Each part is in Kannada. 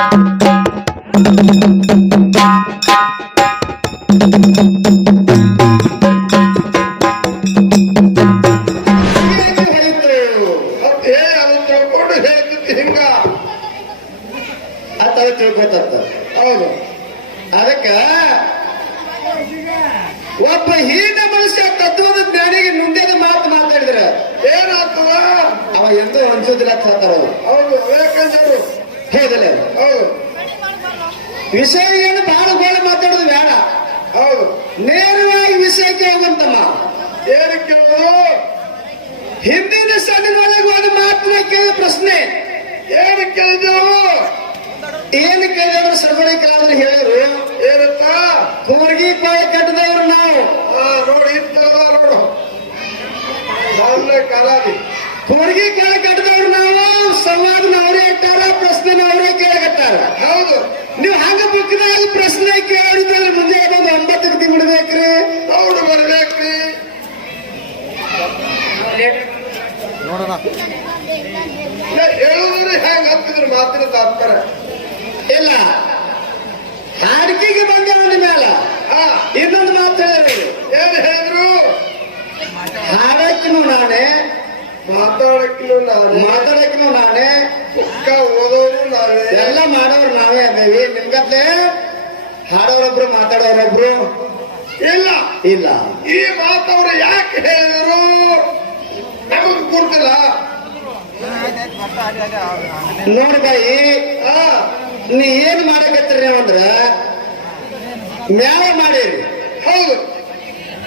ಹೀಗೆ ವಿಷಯಕ್ಕೆ ಹೋಗಂತಮ್ಮ ಏನು ಕೇಳು ಹಿಂದಿನ ಸಣ್ಣ ಒಂದು ಮಾತಿನ ಕೇಳಿದ ಪ್ರಶ್ನೆ. ಏನು ಕೇಳಿದೆವು ಏನು ಕೇಳಿದ್ರು ಶ್ರವಣ ಕೇಳಿದ್ರೆ ಹೇಳಿದ್ರು. ಏನಪ್ಪ? ಕೂರ್ಗಿ ಕಾಯಿ ಕಟ್ಟದವ್ರು ನಾವು. ನೋಡಿ ಇಂತದ ನೋಡು. ಕಾಲಾದಿ. ಕೂರ್ಗಿ ಕಾಯಿ ಕಟ್ಟದವ್ರು ನಾವು, ಸಂವಾದನ ಅವರೇ ಇಟ್ಟಾರ, ಪ್ರಶ್ನೆನ ಅವರೇ ಕೇಳಕತ್ತಾರ. ಹೌದು. ನೀವು ಹಂಗ ಬುಕ್ಕಿನಾಗ ಪ್ರಶ್ನೆ ಕೇಳಿದ್ರೆ ಮುಂದೆ ಇಲ್ಲ, ಹೇಳುವುದನ್ನು ಹೆಂಗ್ ಹಾಕಿದ್ರು ಮಾತಿನ ತಾತ್ಪರ್ಯ ಇಲ್ಲ ಹಾಡಿಕೆಗೆ ಬಂದವನ ಮೇಲೆ. ಇನ್ನೊಂದು ಮಾತು ಹೇಳಿದ್ರು ಏನು ಹೇಳಿದ್ರು? ಹಾಡಕ್ಕೂ ನಾನೇ ಮಾತಾಡಕ್ಕೂ ನಾನು ಮಾತಾಡಕ್ಕೂ ನಾನೇ ಪುಕ್ಕ ಓದೋರು ನಾವೇ. ಎಲ್ಲ ಮಾಡೋರು ನಾವೇ ಅದೇವಿ. ನಿಮ್ಗತ್ಲೆ ಹಾಡೋರೊಬ್ರು ಮಾತಾಡೋರೊಬ್ರು? ಇಲ್ಲ. ಇಲ್ಲ. ಈ ಮಾತವ್ರು ಯಾಕೆ ಹೇಳಿದ್ರು? ನಮಗ್ ಗುರ್ತಿಲ್ಲ ನೋಡ್ಬಾಯಿ ನೀ ಏನ್ ಮಾಡಕತ್ತೀರಿ ನೀವು ಅಂದ್ರ ಮ್ಯಾಲ ಮಾಡಿರಿ. ಹೌದು.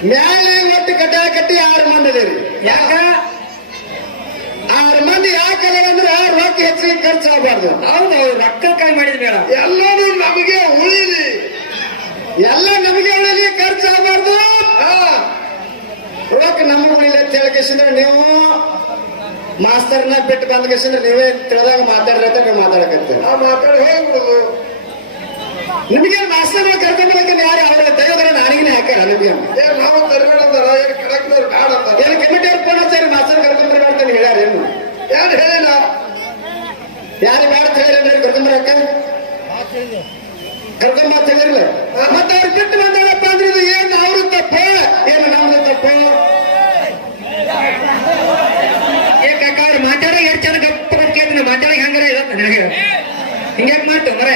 ಮ್ಯಾಲ ಒಟ್ಟು ಕಟ್ಟ ಕಟ್ಟಿ ಆರು ಮಂದಿ ಅದೀರಿ ಯಾಕ? ಆರು ಮಂದಿ ಯಾಕಲ್ಲ ಅಂದ್ರ ರೊಕ್ಕ ಹೆಚ್ಚಿಗೆ ಖರ್ಚು ಆಗ್ಬಾರ್ದು ಹೌದು ರೊಕ್ಕಕ್ಕಾಗಿ ಮಾಡಿದ ಬೇಡ ಎಲ್ಲರೂ ನಮಗೆ ಉಳಿಲಿ. ಎಲ್ಲ ನಮಗೆ ಉಳಿಲಿ ಆಗ್ಬಾರ್ದು ಹಾ. ರೊಕ್ಕ ನಮ್ಮ ಉಳಿಲಿ ಅಂತ ಹೇಳ್ಕೇಸಿಂದ್ರೆ ನೀವು ಮಾಸ್ತರ್ನ ಬಿಟ್ಟು ಬಂದ್ಕೇಸಿಂದ್ರೆ ನೀವೇ ತಿಳಿದಾಗ ಮಾತಾಡ್ರತ್ತ ನೀವು ಮಾತಾಡಕತ್ತೀರಿ ನಾ ಮಾತಾಡಿ ಹೋಗ್ಬಿಡುದು ನಿಮಗೆ ಮಾಸ್ತರ್ ಕರ್ಕೊಂಡ್ಬರ್ತೀನಿ ಯಾರು ಅವ್ರ ದೈವದರ ನಾನಿಗೆ ಹಾಕ್ಯಾರ ನಿಮಗೆ ನಾವು ತರಬೇಡ ಏನ್ ಕಡಕ್ನವ್ರು ಬ್ಯಾಡ ಅಂದಾರ ಏನು ಕಮಿಟಿ ಅವ್ರು ಫೋನ್ ಹಚ್ಚಾರಿ ಮಾಸ್ತರ್ ಕರ್ಕೊಂಡ್ರೆ ಮಾಡ್ತಾನೆ ಹೇಳ್ಯಾರ ಏನು ಏನ್ ಹೇಳಿಲ್ಲ ಯಾರು ಬ್ಯಾಡ ಹೇಳಿರಿ ಕರ್ಕೊಂಡ್ಬರಕ್ಕ ಕರ್ಕೊಂಡ್ ಮಾತು ಹೇಳಿರಲ್ಲ ಮತ್ತೆ ಅವ್ರು ಬಿಟ್ಟು ಬಂದಾರಪ್ಪ ಅಂದ್ರೆ ಇದು ಏನು ಅವ್ರ ತಪ್ಪ ಏನು ನಮ್ದು ತಪ್ಪ ಏ ಕಾಕ ಅವ್ರು ಮಾತಾಡೋ ಎಷ್ಟು ಚೆನ್ನಾಗಿ ಗಪ್ಪ ಕೇಳ್ತೀನಿ ಮಾತಾಡೋ ಹೆಂಗಾರ ಇರತ್ತೆ ನನಗೆ ಹಿಂಗ್ಯಾಕ್ ಮಾಡ್ತೇವೆ ಮರೆ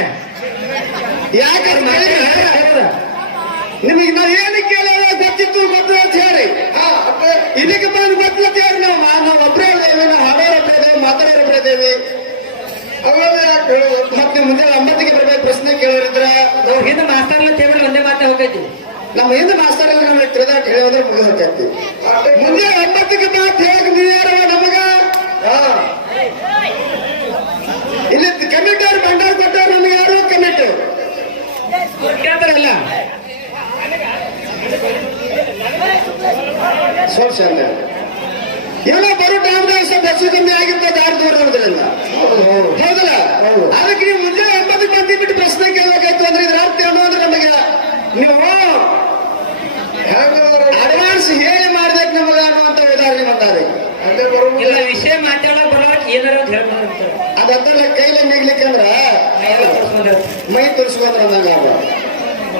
ಯಾಕೆ ಅವ್ರು ಮಾಡಿದ್ರ ನಿಮಗೆ ನಾವು ಏನು ಕೇಳೋಣ ಗೊತ್ತಿತ್ತು ಗೊತ್ತು ಅಂತ ಹೇಳಿ ಹಾ ಮತ್ತೆ ಇದಕ್ಕೆ ಬಂದು ಗೊತ್ತಿಲ್ಲ ಅಂತ ಹೇಳಿ ನಾವು ನಾವು ಒಬ್ಬರೇ ಇದ್ದೇವೆ ನಾವು ಹಾಡೋರೊಬ್ಬರೇ ಇದ್ದೇವೆ ಮಾತಾಡೋರೊಬ್ಬರೇ ಇದ್ದೇವೆ ಅವೆಲ್ಲ ಯಾಕೆ ಹೇಳುದು ಮತ್ತೆ ಮುಂದೆ ಒಂಬತ್ತಿಗೆ ಬರ್ಬೇಕು ಪ್ರಶ್ನೆ ಕೇಳೋರಿದ್ರ ನಾವು ಹಿಂದೆ ಮಾಸ್ತರ್ಲ ಕೇಳಿದ್ರೆ ಒಂದೇ ಮಾತೇ ಹೋಗೈತಿ ನಮ್ಮ ಹಿಂದೆ ಮಾಸ್ತರ್ ಎಲ್ಲ ನಮಗೆ ತಿಳಿದಾಟ ಹೇಳೋದ್ರೆ ಮುಗಿದು ಅಷ್ಟೇ ಮುಂದೆ ಒಂಬತ್ತಿಗೆ ಮಾತು ಹೇಳಕ್ ನೀವು ಯಾರವ ನಮಗ ಇಲ್ಲಿ ಕಮಿಟಿ ಅವ್ರು ಬಂಡಾರ ಕೊಟ್ಟವ್ರು ನಮ್ಗೆ ಯಾರು ಕಮಿಟಿ ಕೇಳ್ತಾರಲ್ಲ ಸ್ವಲ್ಪ ಚಂದ ಏನೋ ಬರೋ ಟೈಮ್ ದಿವಸ ಬಸ್ಸು ಕಮ್ಮಿ ಆಗಿರ್ತದೆ ದಾರಿ ದೂರ ಇರೋದ್ರಿಂದ ಹೌದಲ್ಲ? ಅದಕ್ಕೆ ನೀವು ಮುಂದೆ ಒಂಬತ್ತು ಮಂದಿ ಬಿಟ್ಟು ಪ್ರಶ್ನೆ ಕೇಳಬೇಕಾಯ್ತು ಅಂದ್ರೆ ಇದ್ರ ಅರ್ಥ ಏನು ಅಂದ್ರೆ ನಮಗೆ ನೀವು ಅಡ್ವಾನ್ಸ್ ಹೇಳಿ ಮಾಡ್ಬೇಕು ನಮಗ ಅನ್ನುವಂತ ಉದಾಹರಣೆ ಬಂದಾರೆ. ಇಲ್ಲ ವಿಷಯ ಮಾತಾಡೋಕೆ ಬರೋಕ್ ಏನಾರ ಅಂತ. ಹೇಳ್ತಾರೆ ಅದಲ್ಲ ಕೈಲಿ ನೆಗ್ಲಿಕ್ಕಂದ್ರ? ಮೈ ತುರ್ಸ್ಕೊಂಡ್ರ ಅಂದಂಗ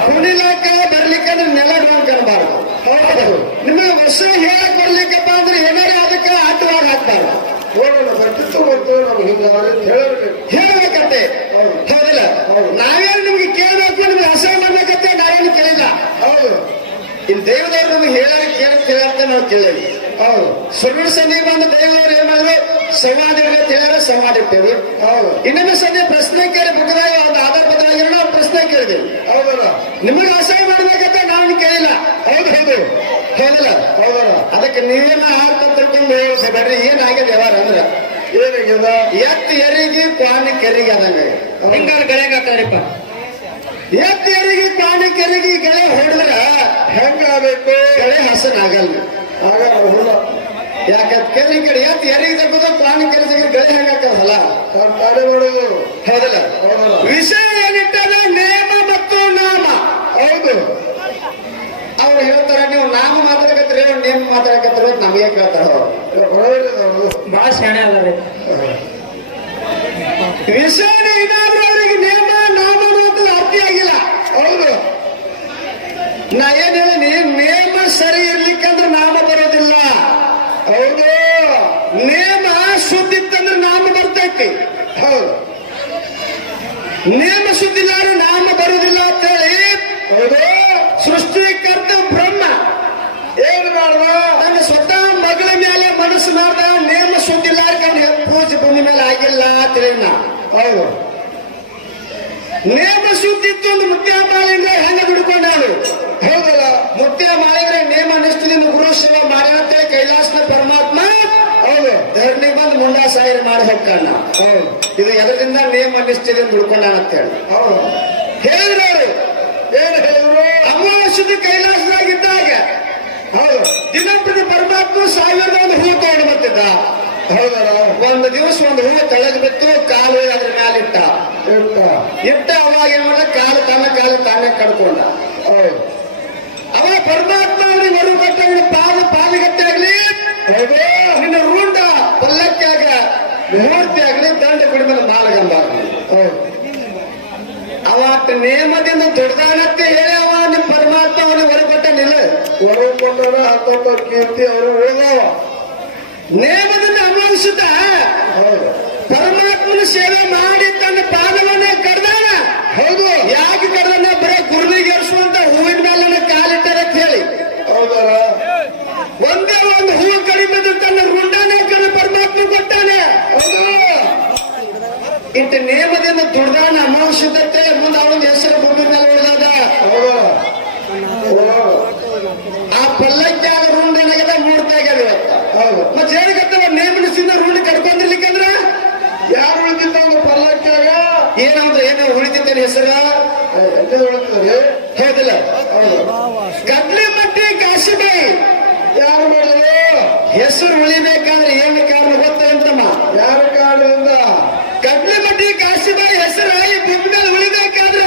ಕುಣಿಲಾಕ ಬರ್ಲಿಕ್ಕಂದ್ರೆ ನೆಲ ಡೋಂಕ್ ಅನ್ಬಾರ್ದು ಹೌದು ನಿಮಗೆ ವರ್ಷ ಹೇಳಕ್ ಬರ್ಲಿಕ್ಕಪ್ಪ ಅಂದ್ರೆ ಏನಾರ ಅದಕ್ಕೆ ಆಟವಾಡ ಹಾಕ್ತಾರ. ಓಡೋಣ ಬರ್ತಿತ್ತು ಮತ್ತು ನಾವು ಹಿಂಗಾದ್ರೆ ಹೇಳಬೇಕಂತೆ ಹೇಳಬೇಕು. ಹೇಳ್ಬೇಕಂತೆ. ಹೌದಿಲ್ಲ? ನಾವೇನು ನಿಮ್ಗೆ ಕೇಳಬೇಕು ನಿಮ್ಗೆ ಹಸ ಮಾಡ್ಬೇಕಂತೆ ನಾವೇನು ಕೇಳಿಲ್ಲ. ಹೌದು. ಇಲ್ಲಿ ದೇವದವ್ರು ನಮ್ಗೆ ಹೇಳಾರ ಕೇಳಕ್ ಅಂತ ನಾವು ಕೇಳಿಲ್ಲ ಹೌದು. ಸುರುಳು ಸಂಧಿ ಬಂದ ದೇವದವ್ರು ಏನ್ ಮಾಡಿದ್ರು? ಸಂವಾದ ಹೇಳ್ಯಾರ ಸಂವಾದ ಇಟ್ಟೇವಿ ಹೌದು. ಇನ್ನೊಂದು ಸಂಧಿ ಪ್ರಶ್ನೆ ಕೇಳಿ ಬುಕ್ದಾಗ ಒಂದು ಆಧಾರ ಪತ್ರ ನಾವು ಪ್ರಶ್ನೆ ಕೇಳಿದೆವು ಹೌದಲ್ಲ. ನಿಮಗೆ ಅಸಹ್ಯ ಮಾಡ್ಬೇಕಂತ ಹೌದು ಹೇಳಿಲ್ಲ ಹೌದಿಲ್ಲ ಅದಕ್ಕೆ ನೀವೇನ ಹಾರ್ತ ತಿಳ್ಕೊಂಡು ಹೇಳ್ಬೇಡ್ರಿ ಏನಾಗಿದೆ ಯಾವಾರ ಅಂದ್ರೆ? ಏನಾಗ್ಯದ ಎತ್ತು ಎರಿಗಿ ಪ್ರಾಣಿ ಕೆರಿಗೆ ಅದಂಗೆ ಹಿಂಗಾರ ಗಳ್ಯಾಗ ಹಾಕ್ತಾರಪ್ಪ. ಎತ್ತು ಎರಿಗೆ ಪ್ರಾಣಿ ಕೆರಿಗೆ ಗೆಳೆ ಹೊಡೆದ್ರ ಹೆಂಗಾಗಬೇಕು ಗೆಳೆ ಹಸನಾಗಲ್ಲ ಆಗಲ್ಲ. ಹುಲ್ಲ ಯಾಕಂತ ಕೆರಿ ಕಡೆ ಎತ್ತು ಎರಿಗೆ ತಗೋದು ಪ್ರಾಣಿ ಕೆರಿಗೆ ಗೆಳೆ ಹೆಂಗಾಕಲ್ಲ ತಾನು ಮಾಡೋದು ಹೌದಲ್ಲ? ಹೌದಲ್ಲ? ವಿಷಯ ನೀವು ನಾನು ಮಾತಾಡಕತ್ರಿ ನೀನು ಮಾತಾಡಕತ್ರಿ ನಮಗೆ ಕೇಳ್ತಾರ ಭಾಳ ಶಾಣೆ ಅಲ್ಲ ರೀ. ವಿಷಯ ಇದಾದ್ರೂ ನೇಮ ನಾಮ ಅರ್ಥ ಆಗಿಲ್ಲ. ಹೌದು. ನಾ ಏನ್ ಹೇಳಿನಿ ನೇಮ ಸರಿ ಇರ್ಲಿಕ್ಕಂದ್ರೆ ನಾಮ ಬರೋದಿಲ್ಲ. ಹೌದು. ನೇಮ ಶುದ್ಧ ಇತ್ತಂದ್ರೆ ನಾಮ ಬರ್ತೈತಿ. ಹೌದು. ನೇಮ ಶುದ್ಧಿಲ್ಲ ಮನಸ್ಸು ಮಾಡ್ದ ನೇಮ ಸುದ್ದಿಲ್ಲ ಕಂಡು ಪೂಜೆ ಭೂಮಿ ಮೇಲೆ ಆಗಿಲ್ಲ ತಿಳಿನ ಹೌದು. ನೇಮ ಸುದ್ದಿ ಇತ್ತು ಒಂದು ಮುತ್ಯ ಮಾಡಿದ್ರೆ ಹೆಂಗ ಬಿಡ್ಕೊಂಡು ಹೌದಲ್ಲ ಮುತ್ಯ ಮಾಡಿದ್ರೆ ನೇಮ ನಿಷ್ಠದಿಂದ ಗುರು ಸೇವೆ ಮಾಡಿರತ್ತೆ ಕೈಲಾಸನ ಪರಮಾತ್ಮ, ಹೌದು ಧರಣಿ ಬಂದು ಮುಂಡಾ ಸಾಯಿರ ಮಾಡಿ ಹೋಗ್ತಾನ. ಇದು ಎದರಿಂದ ನೇಮ ನಿಷ್ಠದಿಂದ ಹೇಳಿ. ಹೌದು. ಹೇಳಿದ್ರು ಏನ್ ಹೇಳಿದ್ರು? ಅಮಾವಾಸ್ಯದ ಕೈಲಾಸದಾಗಿದ್ದಾಗ ಹೌದು. ದಿನಂಪ್ರತಿ ಪರಮಾತ್ಮ ಸಾವಿರದ ಒಂದು ಹೂ ತಗೊಂಡು ಬರ್ತಿದ್ದ. ಹೌದಲ್ಲ? ಒಂದು ದಿವಸ ಒಂದು ಹೂವು ತೆಳಗ್ ಬಿತ್ತು ಕಾಲು ಅದ್ರ ಮೇಲೆ ಇಟ್ಟ. ಅವಾಗ ಏನ್ ಮಾಡ ಕಾಲು ತನ್ನ ಕಾಲು ತಾನೇ ಕಡ್ಕೊಂಡ. ಹೌದು. ಅವ ಪರಮಾತ್ಮ ಅವನಿಗೆ ಮರು ಕಟ್ಟಾಗಲಿ ಪಾಲು ಪಾಲಿಗತ್ತೆ ಆಗ್ಲಿ. ನಿನ್ನ ರೂಂಡ ಪಲ್ಲಕ್ಕಿ ಆಗ ಮೂರ್ತಿ ಆಗ್ಲಿ ದಂಡ ಕುಡಿದ ಹೌದು. ಅವಾಟ ನೇಮದಿಂದ ದೊಡ್ಡದಾನತ್ತೆ ಹೇಳಿ ಅವ ನಿಮ್ ಪರಮಾತ್ಮ ಅವನಿಗೆ ಕೊಟ್ಟಾರ ಹತ್ತೊಂದು ಕೀರ್ತಿ ಅವರು ಉಳಿದಾವ ನೇಮದಿಂದ ಅಮಾಂಶದ ಪರಮಾತ್ಮನ ಸೇವೆ ಮಾಡಿ ತನ್ನ ಪಾದವನ್ನೇ ಕಡ್ದಾನ ಹೌದು ಯಾಕೆ ಕಡ್ದಾನ ಬರೀ ಗುರುವಿಗೆ ಏರಿಸುವಂತ ಹೂವಿನ ಮೇಲೆ ನನ್ನ ಕಾಲಿಟ್ಟಾರೆ ಅಂತ ಹೇಳಿ ಹೌದಲ್ಲ ಒಂದೇ ಒಂದು ಹೂವು ಕಡಿಮೆ ತನ್ನ ರುಂಡನೇ ಕಡೆ ಪರಮಾತ್ಮ ಕೊಟ್ಟಾನೆ ಹೌದು ಇಟ್ಟು ನೇಮದಿಂದ ದುಡ್ದಾನ ಅಮಾಂಶದತ್ತೆ ಮುಂದೆ ಅವನ ಹೆಸರು ಭೂಮಿ ಮೇಲೆ ಉಳಿದಾದ ಹೌದು ಹೌದು ಆ ಪಲ್ಲಕ್ಕಿಯಾಗ ರುಂಡನಾಗದ ಮೂಡ್ತಾಗ್ಯದ ಇವತ್ತ ಹೌದು ಮತ್ತೆ ಹೇಳಿಕತ್ತವ ನೇಮನಿಸಿಂದ ರುಂಡ್ ಕಡ್ಕೊಂಡಿರ್ಲಿಕ್ಕಂದ್ರ ಯಾರು ಉಳಿದಿದ್ದಂಗ ಪಲ್ಲಕ್ಕಿಯಾಗ ಏನಂದ್ರೆ ಏನೋ ಉಳಿತಿದ್ದೇನೆ ಹೆಸರ ಎಲ್ಲಿ ಉಳಿತಿದ್ರಿ ಹೌದಿಲ್ಲ ಹೌದು ಕಡ್ಲಿ ಮಟ್ಟಿ ಕಾಶಿಬಾಯಿ ಯಾರು ಮಾಡಿದ್ರು ಹೆಸರು ಉಳಿಬೇಕಾದ್ರೆ ಏನು ಕಾರಣ ಗೊತ್ತಂತಮ್ಮ ಯಾರ ಕಾರಣದಿಂದ ಕಡ್ಲಿ ಮಟ್ಟಿ ಕಾಶಿಬಾಯಿ ಹೆಸರು ಆಗಿ ಭೂಮಿ ಉಳಿಬೇಕಾದ್ರೆ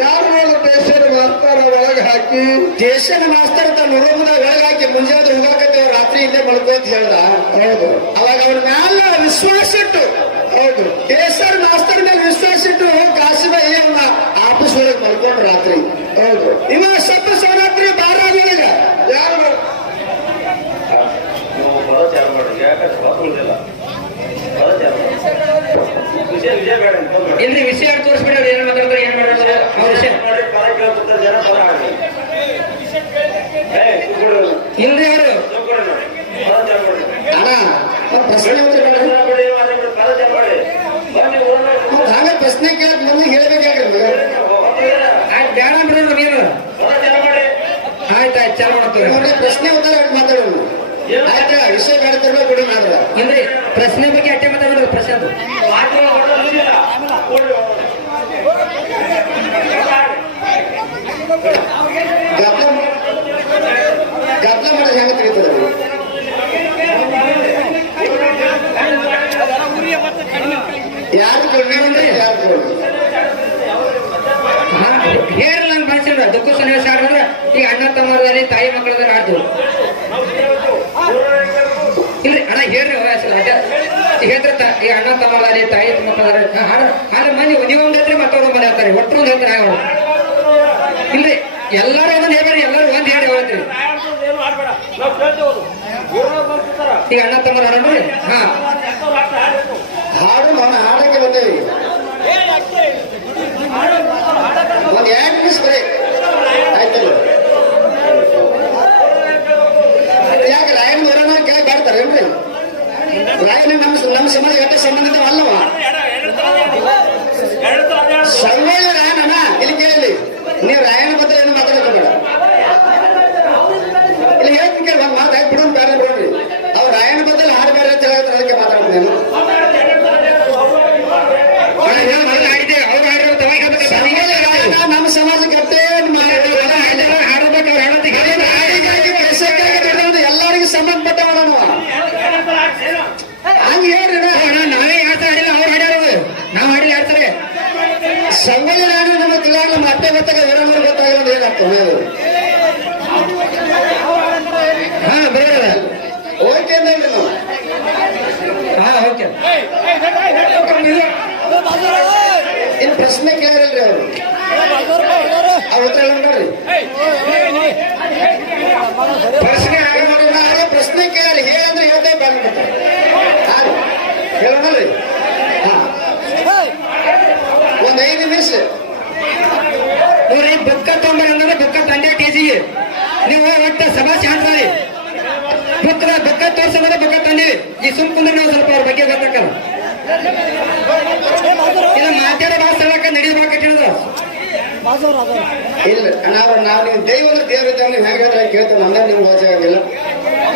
ಯಾರು ಮಾಡಿದ್ರು ಟೇಷನ್ ಮಾಸ್ತಾರ ಒಳಗೆ ಹಾಕಿ? ಟೇಷನ್ ಮಾಸ್ತರ್ ತನ್ನ ರೂಮದಾಗ ಒಳಗಾಕಿ ಮುಂಜಾನೆ ಹೋಗಕತ್ತೆ ರಾತ್ರಿ ಇಲ್ಲೇ ಅಂತ ಹೇಳ್ದ. ಹೌದು. ಅವಾಗ ಅವ್ರ ಮ್ಯಾಲ ವಿಶ್ವಾಸ ಇಟ್ಟು ಹೌದು. ಟೇಷನ್ ಮಾಸ್ತರ್ ಮೇಲೆ ವಿಶ್ವಾಸ ಇಟ್ಟು ಕಾಶಿಬಾಯಿ ಅವನ್ನ ಆಫೀಸ್ ಒಳಗೆ ಮಲ್ಕೊಂಡ್ರು ರಾತ್ರಿ. ಹೌದು. ಇವ ಸತ್ತ ಸೋರಾತ್ರಿ ಬಾರಾದೊಳಗ ಯಾರು ಮಾಡ್- ನೀವು ಪದ ಚಾಲು ಮಾಡಿ. ವಿಷಯ ವಿಜಯ ಬೇಡ ಅಂತ ಬೇಡ. ಇಲ್ರಿ ವಿಷಯ ತೋರಿಸ್ಬಿಡ್ರಿ ಏನ್ ಮಾತಾಡ್ತಾರೆ, ಏನ್ ಮಾಡ್ತಾರೆ ಅವ್ರ ವಿಷಯ ಅವ್ರು. ಇಲ್ರಿ ಯಾರು ಅಣ್ಣ ಪ್ರಶ್ನೆ ಹಂಗ ಪ್ರಶ್ನೆ ಕೇಳಕ್ ಮುಂದೆ ಹೇಳ್ಬೇಕಾಗ್ರಿ ಹೊತ್ತು ಉಳಿದಿಲ್ಲ. ಆಯ್ತು, ಬೇಡ ಬಿಡ್ರಿ ನೀನು ಆಯ್ತು ಆಯ್ತು ಮಾಡ್ತೀವಿ ಪ್ರಶ್ನೆ ಉತ್ತರ ಆಯ್ತಾ ವಿಷಯ ಬೇಡ ತರ್ಬೇಕು ಬಿಡು ಮಾತ್ರ ಇಲ್ರಿ ಪ್ರಶ್ನೆ ಬಗ್ಗೆ ಅಟ್ಟೆ ಮಾತಾಡೋದು ಪ್ರಶಾಂತ್ ಮಾತ್ರ ಹೊಡೆದು ಉಳಿದಿಲ್ಲ. ಓಡಿ. ಗದ್ಲ ಗದ್ಲ ಮಾಡೋದು ಹೆಂಗ ತಿಳಿತದ ಯಾರು ಕೇಳ್ರಿ ಯಾರು ಕೇಳ್ರಿ ಹಾ ಹೇರಲ್ಲ ನಂಗೆ ಭಾಷೆ ದುಃಖ ಸನ್ನಿವೇಶ ಆಡಿದ್ರೆ ಈಗ ಅಣ್ಣ ತಮ್ಮರದಲ್ಲಿ ತಾಯಿ ಮಕ್ಕಳದಾರ ಆಡ್ತು ಇಲ್ರಿ ಅಣ್ಣ ಹೇಳ್ರಿ ವಯಸ್ಸಲ್ಲ ತಮ್ಮರದಲ್ಲಿ ತಾಯಿ ಮಕ್ಕಳದಾರ ಆದ್ರೆ ಮನೆ ನೀವೊಂದು ಹೇಳ್ರಿ ಮತ್ತೊಂದು ಮನೆ ಹೇಳ್ತಾರೆ ಒಟ್ಟು ಒಂದು ಹೇಳ್ತಾರೆ ಅವರು ಇಲ್ರಿ ಎಲ್ಲರೂ ಒಂದೊಂದು ಹೇಳ್ರಿ ಎಲ್ಲರೂ ಒಂದ್ ಹೇಳಿ ಹೇಳ್ತೀರಿ ಈಗ ಅಣ್ಣ ತಮ್ಮರ ಹಾಡ್ರಿ ಹಾ ಹಾಡು ನಾನು ಹಾಡಕ್ಕೆ ಬಂದೇವಿ ಒಂದ್ ಎರಡು ನಿಮಿಷ ಬರೀ ಆಯ್ತಲ್ಲ ಯಾಕೆ ರಾಯಣ ವರನ ಕೈ ಬಾಡ್ತಾರೇನ್ರಿ ರಾಯಣ ನಮ್ಮ ನಮ್ಮ ಸಮಾಜ ಗಟ್ಟ ಸಂಬಂಧಿತ ಅಲ್ಲವ ಸಂಗೊಳ್ಳಿ ರಾಯಣನ ಇಲ್ಲಿ ಕೇಳಿ ನೀವು ರಾಯಣ ಬಗ್ಗೆ ಏನು ಮಾತಾಡೋಬೇಡ ಇಲ್ಲಿ ಹೇಳ್ತೀನಿ ಕೇಳಿ ಒಂದು ಮಾತು ಹಾಕಿ ಬಿಡೋಣ ಬೇರೆ ಬಿಡೋಣ್ರಿ ಅವ್ರು ರಾಯಣ ಬದಲು ಹಾಡು ಬೇರೆ ಅಂತ ಹೇಳಿದ್ರೆ ಅದಕ್ಕೆ ಮಾತಾಡ್ತೀನಿ ನಾನು ಅಣ್ಣ, ಹೇಳು, ಮೊದಲು ಹಾಡಿದ್ದೆ ಅವ್ರು ಹಾಡಿರೋ ತವಾಗ ಹೇಳ್ಬೇಕು. ರಾಯಣ್ಣ ನಮ್ಮ ಸಮಾಜಕ್ಕೆ ಎಲ್ಲರಿಗೂ ಸಂಬಂಧಪಟ್ಟವ ನಾವು ಹಂಗ ಹೇಳ್ರಿ ಅಣ್ಣ. ಅಣ್ಣ, ನಾವೇ ಯಾಕೆ ಹಾಡಿಲ್ಲ ಅವ್ರು ಹಾಡ್ಯಾರ ನಾವು ಹಾಡಿಲ್ಲ ಹಾಡ್ತಾರೆ ಸಂಗೊಳ್ಳಿ ರಾಯಣ್ಣ ನಮ್ಮ ತಿಳಿಯಾಗ ನಮ್ಮ ಅತ್ತೆ ಗೊತ್ತಾಗ ವೀರಮ್ಮರು ಗೊತ್ತಾಗಲ್ಲ ಏನಾಗ್ತದೆ ಅದು ಹಾ ಬರೋಲ್ಲ ಓಕೆ ಅಂದ್ರೆ ನಾವು ಹಾ ಓಕೆ ಇನ್ನು ಪ್ರಶ್ನೆ ಕೇಳಿರಲ್ರಿ ಅವರು ಅವ್ರ ಉತ್ತರ ಹೇಳೋಣ ನೋಡ್ರಿ ಪ್ರಶ್ನೆ ಹಾಗೆ ನೋಡಿ ನಾ ಅದೇ ಪ್ರಶ್ನೆ ಕೇಳಿ ಹೇಳಂದ್ರೆ ಹೇಳ್ತೇ ಬಂದ್ಬಿಡ್ತಾರೆ ಹೇಳೋಣಲ್ರಿ ಹಾ ಒಂದ್ ಐದು ನಿಮಿಷ ಸುಮ್ ಕುಂದ್ರೆ ನಾವು ಸ್ವಲ್ಪ ಅವ್ರ ಬಗ್ಗೆ ಗೊತ್ತಾಕಲ್ಲ ಇದು ಮಾತಾಡೋ ಭಾಳ ಸ್ಥಳಕ್ಕ ನಡೀಬೇಕು ಹೇಳಿದ್ರು ಇಲ್ಲ, ನಾವು ನಾವು ನೀವು ದೈವ ಅಂದ್ರೆ ದೇವ್ರ ಇದ್ದಾಗ ನೀವು ಕೇಳ್ತೇವೆ ಅಂದ್ರೆ ನಿಮ್ಗೆ ವಾಚ ಆಗಿಲ್ಲ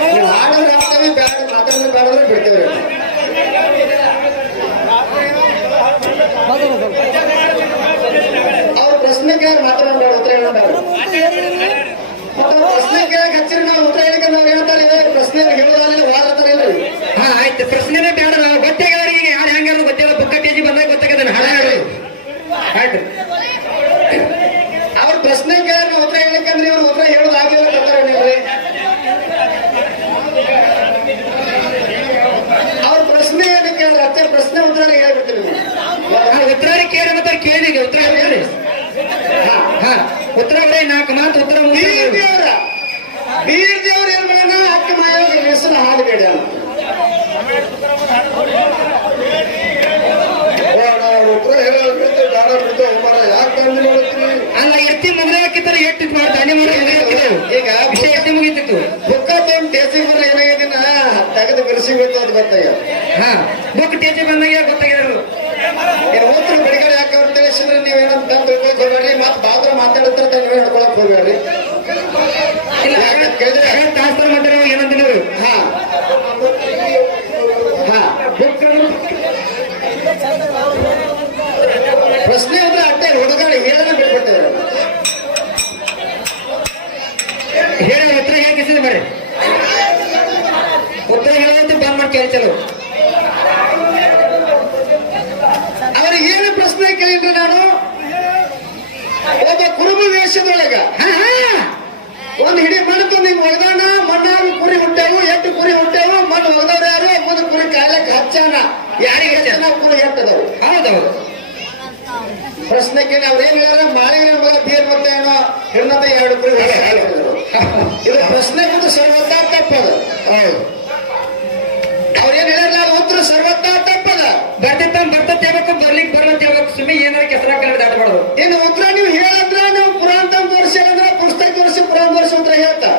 ನೀವು ಹಾಡಂದ್ರೆ ಹಾಡ್ತೇವೆ ಬ್ಯಾಡ ಮಾತಾಡಿದ್ರೆ ಬಿಡ್ತೇವೆ ಅವ್ರ ಪ್ರಶ್ನೆ ಕೇಳಿ ಮಾತಾಡೋಣ ಉತ್ತರ ಹೇಳೋಣ ಮತ್ತೆ ಅವ್ರ ಪ್ರಶ್ನೆ ಕೇಳಕ್ ಹಚ್ಚಿರಿ ನಾವು ಉತ್ತರ ಹೇಳಿಕೆ ನಾವು ಹೇಳ್ತಾರೆ ಇದೇ ಪ್ರಶ್ನೆ ಹೇಳೋದಾಗಲಿಲ್ಲ ವಾರತಾರೆ ಇಲ್ರಿ ಹಾ ಆಯ್ತು ಪ್ರಶ್ನೆನೇ ಬೇಡ ನಾವು ಗೊತ್ತಾಗವ್ರಿಗೆ ಯಾರು ಹೆಂಗಾರು ಗೊತ್ತಿಲ್ಲ ಬುಕ್ಕ ಟೇಜಿ ಬಂದಾಗ ಗೊತ್ತಾಗದ ಹಾಡ ಹೇಳಿ ಆಯ್ತು ಅವ್ರ ಪ್ರಶ್ನೆ ಕೇಳಿ ನಾವು ಉತ್ತರ ಹೇಳಿಕಂದ್ರೆ ಇವ್ರು ಉತ್ತರ ಹೇಳೋದಾಗಿಲ್ಲ ಬರ್ತಾರೆ ನೀವ್ರಿ ಅವ್ರ ಪ್ರಶ್ನೆ ಏನು ಕೇಳಿದ್ರೆ ಅಚ್ಚ ಪ್ರಶ್ನೆ ಉತ್ತರ ಹೇಳ್ಬಿಡ್ತೀರಿ ನೀವು ಹಾ ಉತ್ತರ ಕೇಳಿ ಮತ್ತೆ ಕೇಳಿ ಉತ್ತರ ಹೇಳ್ರಿ ಹಾ ಹಾ ಉತ್ತರ ಬರೀ ನಾಲ್ಕು ಮಾತು ಉತ್ತರ ಬೀರ್ ದೇವ್ರ ಬೀರ್ ದೇವ್ರ ಏನ್ ಮಾಡ ಅಕ್ಕ ಮಾಯೋಗ ಹೆಸರು ಹಾಲು ಬೇಡ ಅಲ್ಲ ಎತ್ತಿ ಮದುವೆ ಹಾಕಿದ್ರೆ ಎಷ್ಟು ಮಾಡಿ ದಾನಿ ಮಾಡಿ ಮದುವೆ ಹಾಕಿದ್ರು. ಈಗ ವಿಷಯ ಎತ್ತಿ ಮುಗಿತಿತ್ತು. ಬುಕ್ಕ ತಗೊಂಡು ಟೇಸಿ ಬಂದ್ರೆ ಏನಾಗಿದೆ? ತೆಗೆದು ಬಿಟ್ಟು ಅದು ಗೊತ್ತಾಗ ಹಾ ಬುಕ್ ಟೇಸಿ ಬಂದಾಗ ಗೊತ್ತಾಗಿದ್ರು ಓದ್ರು ಓದ್ರ ಬಿಡುಗಡೆ ತಿಳಿಸಿದ್ರೆ ನೀವೇನಂತ ತಿಳ್ಕೊಳಕ್ ಹೋಗ್ಬೇಡ್ರಿ ಮತ್ತೆ ಬಾದ್ರ ಮಾತಾಡತ್ರ ನೀವೇ ಹೇಳ್ಕೊಳಕ್ ಹೋಗ್ಬೇಡ್ರಿ. ಇಲ್ಲ. ಕೇಳಿದ್ರೆ ಮಾಡ್ತಾರೆ ಹಾ ಹಾ ಬುಕ್ ಪ್ರಶ್ನೆ ಅಂದ್ರೆ ಅಟ್ಟೆ ಹುಡುಗರು ಹೇಳೋಣ ಬಿಟ್ಬಿಡ್ತಾರೆ ಹೇಳ ಉತ್ತರ ಹೇಗಿಸಿದ್ರೆ ಬರ್ರಿ ಉತ್ತರ ಹೇಳೋದು ಬಂದ್ ಮಾಡಿ ಕೇಳಿ ಚಲೋ ಅವ್ರಿಗೆ ಏನು ಪ್ರಶ್ನೆ ಕೇಳಿದ್ರೆ ನಾನು ಒಬ್ಬ ಕುರುಬ ವೇಷದೊಳಗ ಹಾ ಹಾ ಒಂದು ಹಿಡಿ ಮಣ್ಣು ನಿಮ್ ಒಗದಾನ ಮಣ್ಣಾಗ ಕುರಿ ಹುಟ್ಟೆವು ಎಟ್ಟು ಕುರಿ ಹುಟ್ಟೆವು ಮಣ್ಣು ಒಗದವ್ರು ಯಾರು ಮುಂದೆ ಕುರಿ ಕಾಯ್ಲಕ್ಕೆ ಹಚ್ಚಾನ ಯಾರಿಗೆ ಹಚ್ಚಾನ ಕುರಿ ಎಟ್ಟದವು ಹೌದೌದು ಪ್ರಶ್ನೆ ಕೇಳಿ ಅವ್ರು ಏನ್ ಹೇಳಿದ್ರೆ? ಮಾಳಿಗೆ ಮಗ ಬೀರ್ ಮತ್ತೆ ಏನೋ ಹೆಣ್ಣತೆ ಎರಡು ಕುರಿ ಇದು ಪ್ರಶ್ನೆ ಕೂಡ ಸರ್ವತ್ತ ತಪ್ಪದ ಹೌದು. ಅವ್ರು ಏನ್ ಹೇಳಿರಲ್ಲ ಅದು ಉತ್ತರ ಸರ್ವತ್ತ ತಪ್ಪದ ಬರ್ತಿತ್ತ ಬರ್ತತ್ ಹೇಳ್ಬೇಕು ಬರ್ಲಿಕ್ಕೆ ಬರ್ಲಂತ ಹೇಳ್ಬೇಕು. ಸುಮ್ಮನೆ ಏನಾರ ಕೆಸರ ಕಲರ್ ದಾಟಬಾರ್ದು. ಇನ್ನು ಉತ್ತರ ನೀವು ಹೇಳಂದ್ರ ನೀವು ಪುರಾಣ ತಂದು ವರ್ಷ ಅಂದ್ರ ಪುಸ್ತಕ ತೋರಿಸಿ ಪುರಾಣ ತೋರಿಸಿ ಉತ್ತರ ಹೇಳ್ತಾ.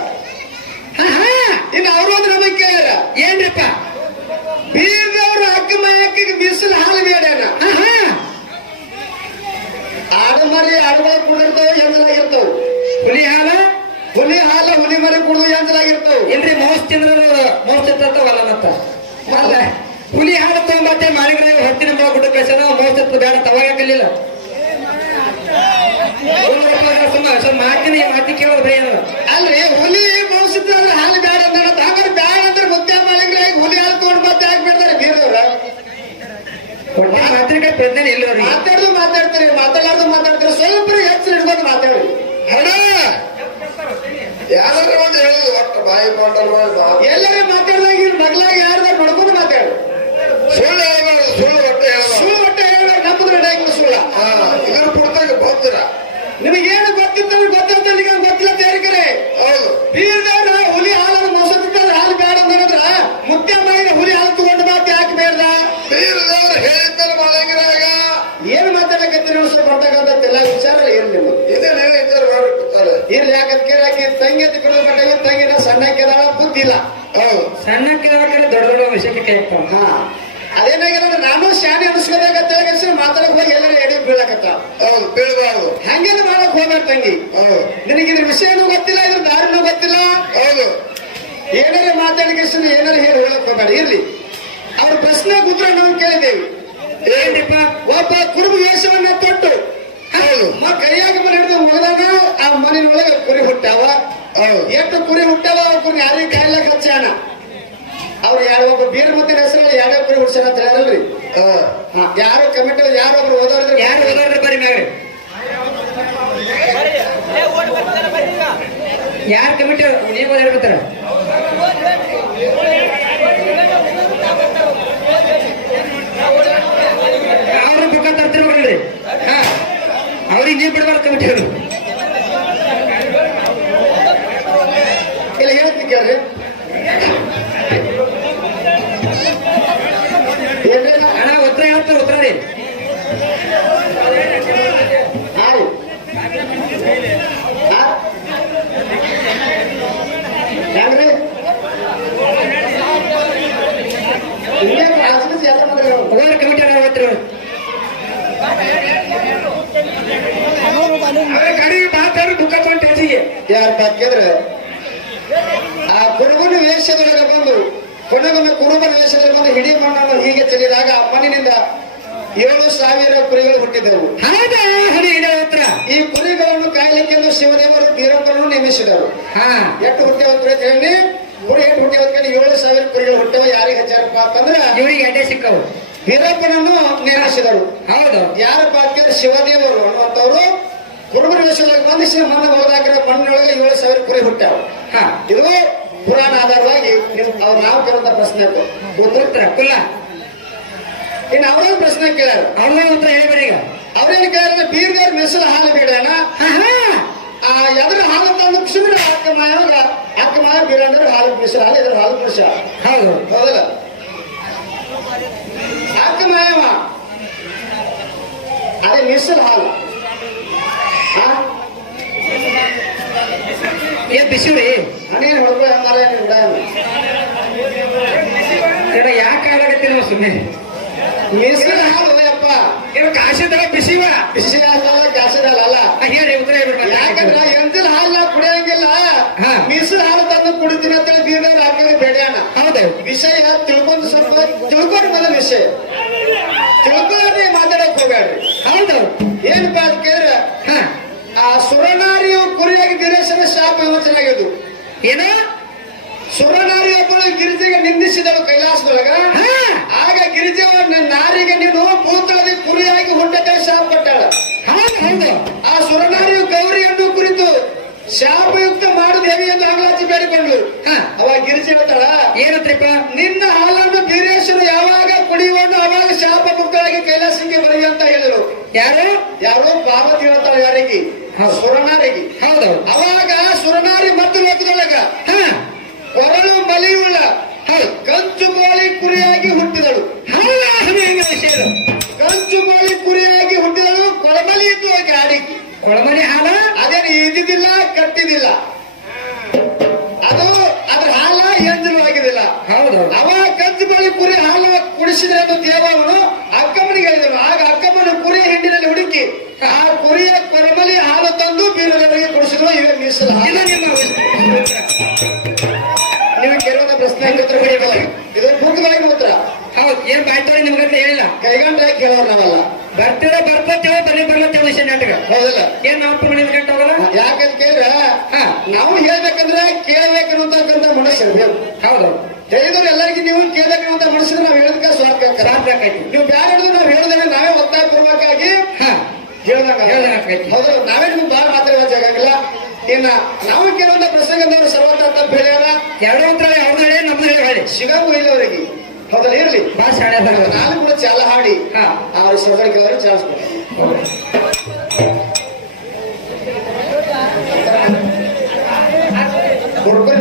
ಇನ್ನು ಅವರು ಅಂದ್ರೆ ನಮಗೆ ಕೇಳ್ಯಾರ. ಏನ್ರಿಪ್ಪ? ಬೀರ್ದವ್ರು ಅಕ್ಕ ಮಾಯಕ್ಕಿಗೆ ಬಿಸಿಲು ಹಾಲು ಬೇಡ ಆಡು ಮರಿ ಆಡುಗಳು ಕುಡಿದಿರ್ತಾವ ಎಂಜಲಾಗಿರ್ತಾವ ಹುಲಿ ಹಾಲ ಹುಲಿ ಹಾಲ ಹುಲಿ ಮರಿ ಕುಡಿದು ಎಂಜಲಾಗಿರ್ತಾವ ಇಲ್ರಿ ಮೋಸ್ ತಿಂದ್ರ ಮೋಸ್ ತಿಂತವಲ್ಲ ಮತ್ತ. ಅಲ್ಲ ಹುಲಿ ಹಾಲು ತಗೊಂಬತ್ತೆ ಮಾಲಿಗ್ರಾಗ ಹೊತ್ತಿನ ಮಗ ಗುಡ್ಡ ಕಳ್ಸದ ಮೋಸ್ ತಿಂತ ಬೇಡ ತವಾಗಲಿಲ್ಲ ಮಾತಿನ ಮಾತಿ ಕೇಳೋದು ಏನೋ ಅಲ್ರಿ ಹುಲಿ ಮಾಂಸದ ಹಾಲು ಬೇಡ ಅಂದ್ರೆ ಹಂಗಾರೆ ಬೇಡ ಅಂದ್ರೆ ಮುದ್ದೆ ಮಾಲಿಗ್ರಾಗ ಹುಲಿ ಹಾಲು ತಗೊಂಡು ಮತ್ತೆ ಯಾಕೆ ಬಿಡ್ತಾರೆ ಮಾತ್ರ ಪ್ರಜ್ಞೆ ಇಲ್ಲ ಅವ್ರಿಗೆ. ಮಾತಾಡುದು ಮಾತಾಡ್ತಾರೆ ಮಾತಾಡಲಾರ್ದು ಮಾತಾಡ್ತಾರೆ ಸ್ವಲ್ಪ ಹೆಚ್ಚು ಹಿಡ್ಕೊಂಡು ಮಾತಾಡಿ. ಯಾರಾದ್ರೂ ಒಂದು ಹೇಳುದು ಒಟ್ಟು ಬಾಯಿ ಬಾಟಲ್ ಎಲ್ಲರೂ ಮಾತಾಡಿದಾಗ ಮಗ್ಲಾಗ ಮಾಡ್ಕೊಂಡು ಮಾತಾಡಿ. ಸುಳ್ಳು ಹೇಳಬಾರ್ದು ಸುಳ್ಳು ಒಟ್ಟೆ ಹೇಳಬಾರ್ದು. ಸುಳ್ಳು ಹೊಟ್ಟೆ ಹೇಳಿದ್ರೆ ನಮ್ಮದು ನಡೆಯಂಗಿಲ್ಲ ಸುಳ್ಳ. ಇದ್ರ ಪುಡ್ತಾಗ ಬರ್ತೀರ ನಿಮಗೇನು ಗೊತ್ತಿತ್ತು ಗೊತ್ತಿರ್ತಾರೆ ಈಗ ಗೊತ್ತಿಲ್ಲ ತೇರಿಕರೆ ಹೌದು ಬೀರ್ದವ್ರ ಹುಲಿ ಹಾಲನ್ನು ಮೊಸದಿದ್ದ ಹಾಲು ಬೇಡ ಅಂದ್ರ ಮುತ್ಯ ಮೈನ ಹುಲಿ ಹಾಲು ತಗೊಂಡು ಮಾತು ಯಾಕೆ ಬೇಡ್ದ ಬೀರದವ್ರು ಹೇಳಿದ್ದಲ್ಲ ಮಾಡಂಗಿರಾಗ ಏನ್ ಮಾತಾಡಕತ್ತೀರಿ ಸ್ವಲ್ಪ ಬರ್ತಕ್ಕಂಥದ್ದೆಲ್ಲ ವಿಚಾರ ಏನ್ ನಿಮ್ದು ಇದನ್ನ ಹೇಳಿ ವಿಚಾರ ಮಾಡಿ ಕೂತಾರೆ ಕೇಳಾಕಿ ತಂಗಿ ಬಟ್ಟೆ ತಂಗಿನ ಸಣ್ಣ ಕೇಳ ಇಲ್ಲ ಹೌದು. ಸಣ್ಣ ಕಡೆ ದೊಡ್ಡ ದೊಡ್ಡ ವಿಷಯಕ್ಕೆ. ಹಾ. ಅದೇನಾಗ್ಯದ ನಾನು ಶಾನೆ ಅನಿಸ್ಕೋಬೇಕಂತ ಹೇಳಿ ಮಾತಾಡಕ್ ಹೋಗಿ ಎಲ್ಲರೂ ಎಡಿ ಬೀಳಕತ್ತ ಹೌದು ಬೀಳಬಾರ್ದು. ಹಂಗೇನು ಮಾಡಕ್ ಹೋಗ್ಬೇಡ ತಂಗಿ. ಹೌದು. ನಿನಗೆ ಇದ್ರ ವಿಷಯನೂ ಗೊತ್ತಿಲ್ಲ ಇದ್ರ ದಾರಿನೂ ಗೊತ್ತಿಲ್ಲ. ಹೌದು. ಏನಾರ ಮಾತಾಡಿಕೆಷ್ಟು ಏನಾರ ಹೇಳಿ ಹೇಳಕ್ ಹೋಗ್ಬೇಡ. ಇರ್ಲಿ. ಅವ್ರ ಪ್ರಶ್ನೆ ಉತ್ತರ ನಾವು ಕೇಳಿದ್ದೇವೆ. ಏನ್ರಿಪ್ಪ? ಒಬ್ಬ ಕುರುಬ ವೇಷವನ್ನ ತೊಟ್ಟು ಹೌದು ಮ ಕೈಯಾಗ ಮನೆ ಹಿಡಿದು ಉಳಿದಾಗ ಆ ಮನೆಯೊಳಗೆ ಕುರಿ ಹುಟ್ಟಾವ. ಎಷ್ಟು ಕುರಿ ಹುಟ್ಟಾವ ಅವ್ರ ಕುರಿ ಯಾರಿಗೆ ಕಾಯ್ಲಕ್ ಹಚ್ಚಾಣ ಅವ್ರು ಯಾರು ಒಬ್ಬ ಬೀರ್ ಮತ್ತೆ ಹೆಸರಲ್ಲಿ ಯಾರ್ಯಾವ ಕುರಿ ಹುಡ್ಸಾನ ಅಂತ ಹೇಳಲ್ರಿ? ಯಾರು ಕಮಿಟಿ ಯಾರು ಒಬ್ರು ಓದೋರಿದ್ರೆ ಯಾರು ಓದೋರ್ರಿ ಬರೀ ಮ್ಯಾಗ ಯಾರು ಕಮಿಟಿ ನೀವು ಓದಿರ್ಬೇಕಾರ ಅವ್ರ ಬುಕ್ಕ ತರ್ತಿರ್ಬೇಕಲ್ರಿ ಹಾ ಅವ್ರಿಗೆ ನೀವು ಬಿಡ್ಬಾರ್ದು ಕಮಿಟಿ ಅವರು ಇಲ್ಲ ಹೇಳ್ತೀನಿ ಕೇಳ್ರಿ ಏನ್ರಿ ನಾ- ಹಣ ಉತ್ತರ ಹೇಳ್ತಾರೆ ಉತ್ತರ ರೀ ಹಾ ರೀ. ಹಾ? ಹೆಂಗ್ರಿ ಮಾತಾಡಿ ದುಃಖ ಟೆನ್ಸಿಗೆ ಯಾರಪ್ಪ ಕೇಳಿದ್ರೆ ಆ ಕುರುಬನ ವೇಷದೊಳಗೆ ಬಂದು ಕೊನೆಗೊಮ್ಮೆ ಕುರುಬನ ವೇಷದಲ್ಲಿ ಬಂದು ಹಿಡಿ ಮಣ್ಣನ್ನು ಹೀಗೆ ಚೆಲ್ಲಿದಾಗ ಮಣ್ಣಿನಿಂದ ಏಳು ಸಾವಿರ ಕುರಿಗಳು ಹುಟ್ಟಿದವು. ಹೌದಾ ಉತ್ತರ ಈ ಕುರಿಗಳನ್ನು ಕಾಯಲಿಕ್ಕೆಂದು ಶಿವದೇವರು ಬೀರಪ್ಪನನ್ನು ನೇಮಿಸಿದರು. ಹಾ. ಎಷ್ಟು ಹುಟ್ಟ್ಯಾವ ಕುರಿ ಅಂತ ಹೇಳಿ ಕುರಿ ಎಷ್ಟು ಹೇಳಿ ಏಳು ಸಾವಿರ ಕುರಿಗಳು ಹುಟ್ಟವ ಯಾರಿಗೆ ಹಚ್ಚಾರಪ್ಪ ಅಂತಂದ್ರೆ ಇವರಿಗೆ ಎಡೆ ಸಿಕ್ಕವು. ಬೀರಪ್ಪನನ್ನು ನೇಮಿಸಿದರು. ಹೌದು. ಯಾರಪ್ಪ ಅಂತಂದ್ರೆ ಶಿವದೇವರು ಅನ್ನುವಂಥವ್ರು ಕುರುಬನ ವಿಷಯದಾಗ ಶಿವ ಮಣ್ಣು ಹೊಡೆದಾಕಿರೋ ಮಣ್ಣಿನೊಳಗೆ ಏಳು ಸಾವಿರ ಕುರಿ ಹುಟ್ಟ್ಯಾವ. ಹಾ ಇದು ಪುರಾಣ ಆಧಾರವಾಗಿ ಅವ್ರು ನಾವು ಕೇಳುವಂತ ಪ್ರಶ್ನೆ ಅದು. ಉತ್ತರ ಉತ್ತರ ಕುಲ್ಲ ಇನ್ನು ಅವರೇ ಪ್ರಶ್ನೆ ಕೇಳ್ಯಾರ ಅವ್ರ ಉತ್ತರ ಹೇಳ್ಬೇಡಿ ಈಗ. ಅವ್ರೇನು ಕೇಳಿದ್ರೆ ಬೀರ್ಗಾರ್ ಮೆಸಲು ಹಾಲು ಬೇಡಣ ಎದ್ರ ಹಾಲು ತಂದು ಸುಮ್ಮನೆ ಅಕ್ಕ ಮಾಯಾಗ ಅಕ್ಕ ಮಾಯ ಬೀರಂದ್ರೆ ಹಾಲು ಮಿಸಲು ಹಾಲು ಇದ್ರ ಹಾಲು ಪುರುಷ ಹೌದು. ಹೌದಲ್ಲ? ಅಕ್ಕ ಮಾಯವ ಅದೇ ಮಿಸಲ್ ಹಾಲು. ಏನ್ ಬಿಸಿವ್ರಿ ನಾನೇನು ಹೊಡ್ಕೊಳ್ಳಿ ಮಾರ ಬಿಡ ಎಡ ಯಾಕೆ ಆಗತ್ತೀರ ಸುಮ್ಮನೆ ಮಿಸಲ್ ಹಾಲು ಯಪ್ಪ ಏನು ಕಾಶಿದಾಗ ಬಿಸಿವ ಬಿಸಿ ಹಾಲಲ್ಲ ಹಾಲಲ್ಲ ಆ, ಹೇಳಿ ಉತ್ತರ ಹೇಳ್ಬಿಡ್ರಿ ಯಾಕಂದ್ರ ಎಂಜಿಲ್ ಹಾಲು ನಾವು ಕುಡಿಯಂಗಿಲ್ಲ. ಹಾ. ಮಿಸಲ್ ಹಾಲು ತಂದು ಕುಡಿತೀನಿ ಅಂತ ಹೇಳಿ ಬೀದರ್ ಹಾಕಿದ್ರೆ ಬೇಡ್ಯಾನ? ಹೌದು. ವಿಷಯ ತಿಳ್ಕೊಂಡು ಸ್ವಲ್ಪ ತಿಳ್ಕೊಂಡು ಮೊದಲ ವಿಷಯ. ತಿಳ್ಕೊಂಡ್ರೆ ಮಾತಾಡಕ್ ಹೋಗ್ಬೇಡ್ರಿ. ಹೌದು. ಏನಪ್ಪಾ ಅಂತ ಕೇಳಿದ್ರೆ ಹಾ. ಆ ಸುರನಾರಿಯ ಕುರಿಯಾಗಿ ಗಿರೀಶನ ಶಾಪ ವಿಮೋಚನೆಯಾಗಿದ್ದು ಏನ? ಸುರನಾರಿ ಒಬ್ಬಳು ಗಿರಿಜೆಗೆ ನಿಂದಿಸಿದಳು ಕೈಲಾಸದೊಳಗ. ಆಗ ಗಿರಿಜೆ ನಾರಿಗೆ ನೀನು ಭೂತಳದಿ ಕುರಿಯಾಗಿ ಹುಟ್ಟದೆ ಶಾಪ ಕೊಟ್ಟಾಳ. ಆ ಸುರನಾರಿಯು ಗೌರಿಯನ್ನು ಕುರಿತು ಶಾಪಯುಕ್ತ ಮಾಡು ದೇವಿ ಎಂದು ಆಗ್ಲಾಚಿ ಬೇಡಿಕೊಂಡ್ಳು ಹಾ. ಅವಾಗ ಗಿರಿಜೆ ಹೇಳ್ತಾಳ ಏನತ್ರಿಪ್ಪ? ನಿನ್ನ ಹಾಲನ್ನು ಗಿರೇಶನು ಯಾವಾಗ ಕುಡಿಯುವನು ಅವಾಗ ಶಾಪ ಮುಕ್ತವಾಗಿ ಕೈಲಾಸಕ್ಕೆ ಬರಿ ಅಂತ ಹೇಳಿದ್ರು. ಯಾರು? ಯಾರೋ ಪಾರ್ವತಿ ಹೇಳ್ತಾಳೆ. ಹೌದು. ಸುರನಾರಿಗೆ ಹೌದು ಅವಾಗ ಸುರನಾರಿ ಮತ್ತು ಲೋಕದೊಳಗ ಕೊರಳು ಮಲಿಯುಳ್ಳ ಕಂಚು ಕೋಳಿ ಕುರಿಯಾಗಿ ಹುಟ್ಟಿದಳು. ಕಂಚು ಬೋಳಿ ಕುರಿಯಾಗಿ ಹುಟ್ಟಿದಳು ಕೊಳಮಲಿ ಇದ್ದು ಆಕೆ ಆಡಿಕೆ ಕೊಳಮಲಿ ಹಾಲ? ಅದೇನು ಇದ್ದಿದ್ದಿಲ್ಲ ಕಟ್ಟಿದಿಲ್ಲ ಅದು ಅದ್ರ ಹಾಲ ಎಂಜಲು ಆಗಿದಿಲ್ಲ ಹೌದು ಅವ ಕಂಚು ಕೋಳಿ ಕುರಿ ಹಾಲು ಕುಡಿಸಿದ್ರೆ ಅದು ದೇವನು ಅಕ್ಕಮ್ಮನಿಗೆ ಹೇಳಿದಳು ಆಗ ಅಕ್ಕಮ್ಮನ ಕುರಿ ಹಿಂಡಿನಲ್ಲಿ ಹುಡುಕಿ ಆ ಕುರಿಯ ತಂದು ಬೀರದವರಿಗೆ ಇವೆ ಮೀಸಲು ಹಾಲು ಇದು ನಿಮ್ಮ ನೀವು ಪ್ರಶ್ನೆ ಉತ್ತರ ಬರೀಬೇಕು ಇದು ಮುಖ್ಯವಾಗಿ ಉತ್ತರ ಹೌದು ಏನ್ ಬಾಯ್ತಾರೆ ನಿಮ್ಗಂತ ಹೇಳಿಲ್ಲ? ಕೈಗಂಡ್ರೆ ಕೇಳೋರು ನಾವಲ್ಲ. ಬರ್ತೇವೆ ಬರ್ತೇವೆ ಬರೀ ಬರ್ಲತ್ತೇವೆ ವಿಷಯ ನಾಟಕ. ಹೌದಲ್ಲ. ಏನ್ ನಾವು ಮನೆ ಗಂಟೆ ಹೋಗಲ್ಲ ಯಾಕಂತ ಕೇಳಿದ್ರೆ ಹಾ. ನಾವು ಹೇಳ್ಬೇಕಂದ್ರೆ ಕೇಳ್ಬೇಕನ್ನುವಂತಕ್ಕಂಥ ಮನುಷ್ಯರು ಹೌದು. ಹೇಳಿದ್ರು ಎಲ್ಲರಿಗೂ ನೀವು ಕೇಳ್ಬೇಕನ್ನುವಂತ ಮನುಷ್ಯರು ನಾವು ಹೇಳೋದಕ್ಕೆ ಸ್ವಾರ್ಥ ಆಗ್ತದೆ. ಸಾಧ್ಯಾಕೈತಿ ನೀವು ಬ್ಯಾರೆ ಹಿಡಿದು ನಾವು ಹೇಳಿದ್ರೆ ನಾವೇ ಒತ್ತಾಯ ಪೂರ್ವಕವಾಗಿ ಹಾ. ಹೇಳ್ದಂಗ ಹೇಳ್ದಂಗ್ ಆಕೈತಿ. ಹೌದು ನಾವೇ ನಿಮ್ಗೆ ಬಾಳ ಮಾತಾಡುವ ಇನ್ನ ನಾವು ಕೆಲವೊಂದು ಪ್ರಸಂಗದವರು ಸರ್ವತ್ರ ತಪ್ಪು ಹೇಳ್ಯಾರ ಎರಡೋ ಅಂತ ಹೇಳಿ ಅವ್ರನ್ನ ಹೇಳಿ ನಮ್ದು ಹೇಳಿ ಹೇಳಿ. ಶಿಗಾಗು ಇಲ್ಲ ಅವರಿಗೆ ಹೌದಲ್ಲ ಇರ್ಲಿ. ನಾನು ಕೂಡ ಚಾಲ ಹಾಡಿ. ಹಾ. ಅವ್ರ ಸರ್ಕಾರ ಕೇಳಿದ್ರೆ ಚಾನ್ಸ್ ಹುಡುಗರು